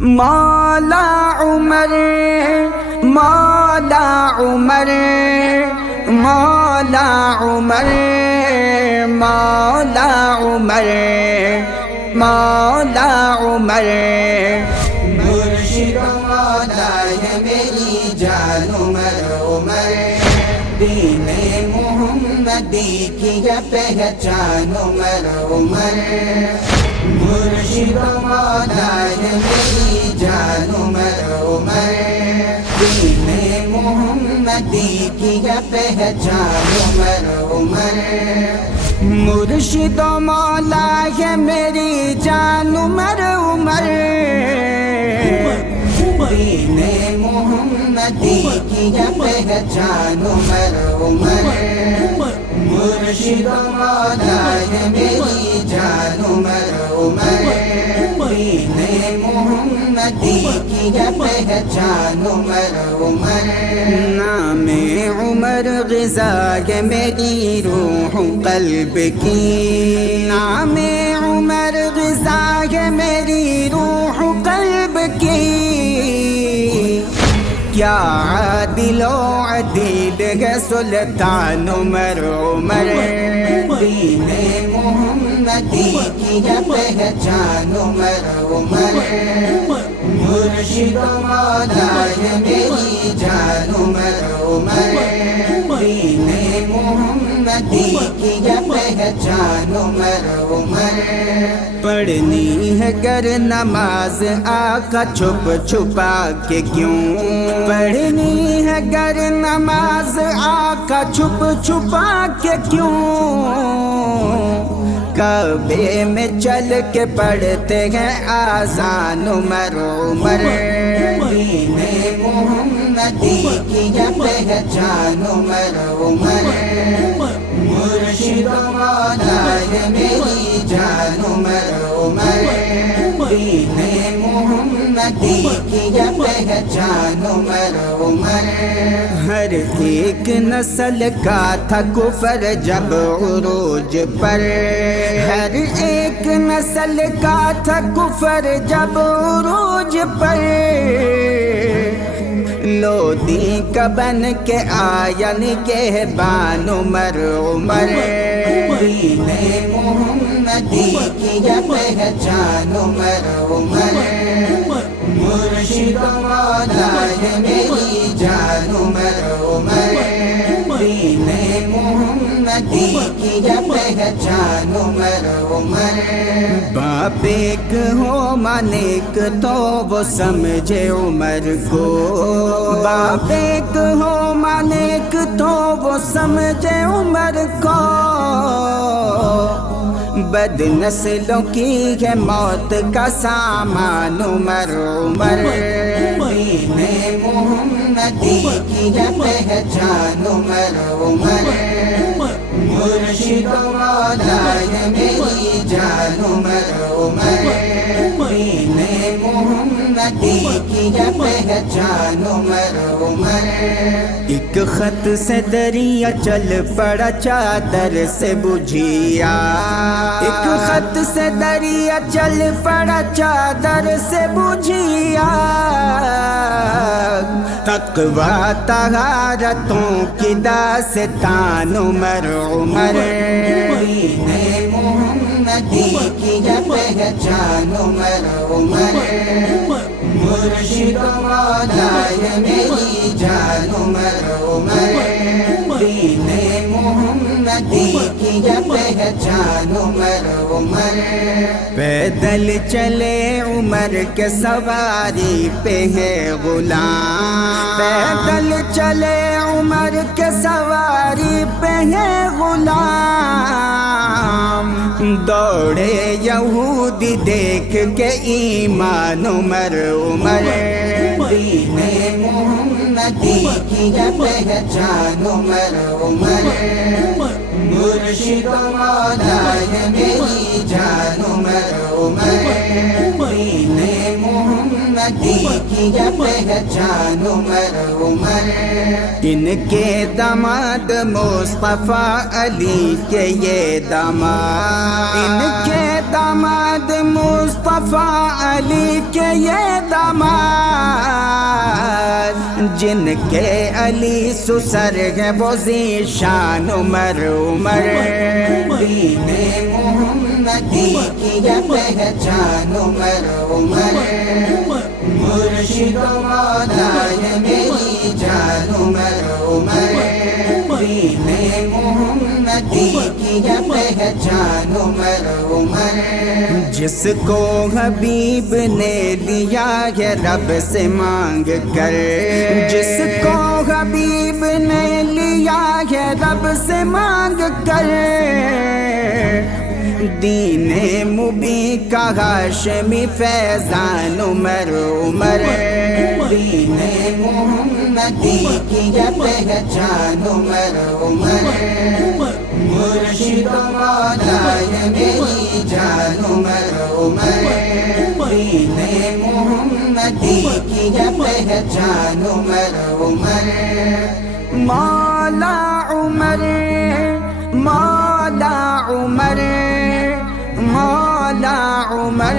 مولا عمر مولا عمر مولا عمر مولا عمر مولا عمر مرشد مولا ہے میری جان عمر عمر دین محمدی کی ہے پہچان عمر عمر مرشد مولا ہے میری جان عمر عمر دین محمدی کی ہے پہچان عمر عمر مرشد و مولا ہے میری جان عمر عمر دین محمدی کی ہے پہچان عمر عمر مرشد و مولا ہے میری جان عمر عمر دین محمدی کی ہے پہچان عمر عمر نام عمر غذا ہے میری روح قلب کی نام عمر غذا ہے میری روح قلب کی کیا عادل و عدید ہے سلطان عمر عمر دین محمدی کی ہے پہچان عمر عمر مرشد و مولا ہے میری جان عمر عمر دین محمدی کی ہے پہچان عمر عمر پڑھنی ہے گر نماز آقا چھپ چھپا کے کیوں پڑھنی ہے گر نماز آقا چھپ چھپا کے کیوں کعبے میں چل کے پڑھتے ہیں آذان عمر عمر دین محمدی کی ہے پہچان عمر عمر مرشد و مولا ہے میری جان عمر عمر دین محمدی کی ہے پہچان عمر عمر ہر ایک نسل کا تھا کفر جب عروج پر ہر ایک نسل کا تھا کفر جب عروج پر لودھی کا بن کے آیا نگہبان عمر عمر دین محمدی کی ہے پہچان عمر عمر مرشد و مولا ہے میری جان عمر عمر دین محمدی کی ہے پہچان عمر عمر باپ ایک ہو ماں ایک تو وہ سمجھے عمر کو باپ ایک ہو ماں ایک تو وہ سمجھے عمر کو بد نسلوں کی ہے موت کا سامان عمر عمر دین محمدی کی ہے پہچان عمر عمر مرشد و مولا ہے میری جان عمر عمر دین محمدی کی ہے پہچان عمر عمر ایک خط سے دریا چل پڑا چادر سے بجھیا ایک خط سے دریا چل پڑا چادر سے بجھیا تقویٰ طہارتوں کی داستان عمر عمر دین محمدی کی ہے پہچان عمر عمر مرشد و مولا ہے میری جان عمر عمر دین محمدی کی ہے پہچان عمر عمر پیدل چلے عمر کے سواری پہ ہے غلام پیدل چلے عمر کے سواری پہ ہے غلام دوڑے یہودی دیکھ کے ایمان عمر عمر دین محمدی کی ہے پہچان عمر عمر مرشد و مولا ہے میری جان عمر عمر دین محمدی محمدی کی ہے پہچان عمر عمر ان کے داماد مصطفیٰ علی کے یہ داماد ان کے داماد مصطفیٰ علی کے یہ داماد جن کے علی سسر ہے وہ ذیشان عمر عمر دین محمدی کی ہے پہچان عمر عمر مرشد و مولا ہے میری جان عمر عمر دین محمدی کی ہے پہچان عمر عمر جس کو حبیب نے لیا ہے رب سے مانگ کر جس کو حبیب نے لیا ہے رب سے مانگ کر دین مبین کا ہاشمی فیضان عمر عمر دین محمدی کی ہے پہچان عمر عمر مرشد و مولا ہے میری جان عمر عمر دین محمدی کی ہے پہچان عمر عمر مولا عمر مولا عمر مولا عمر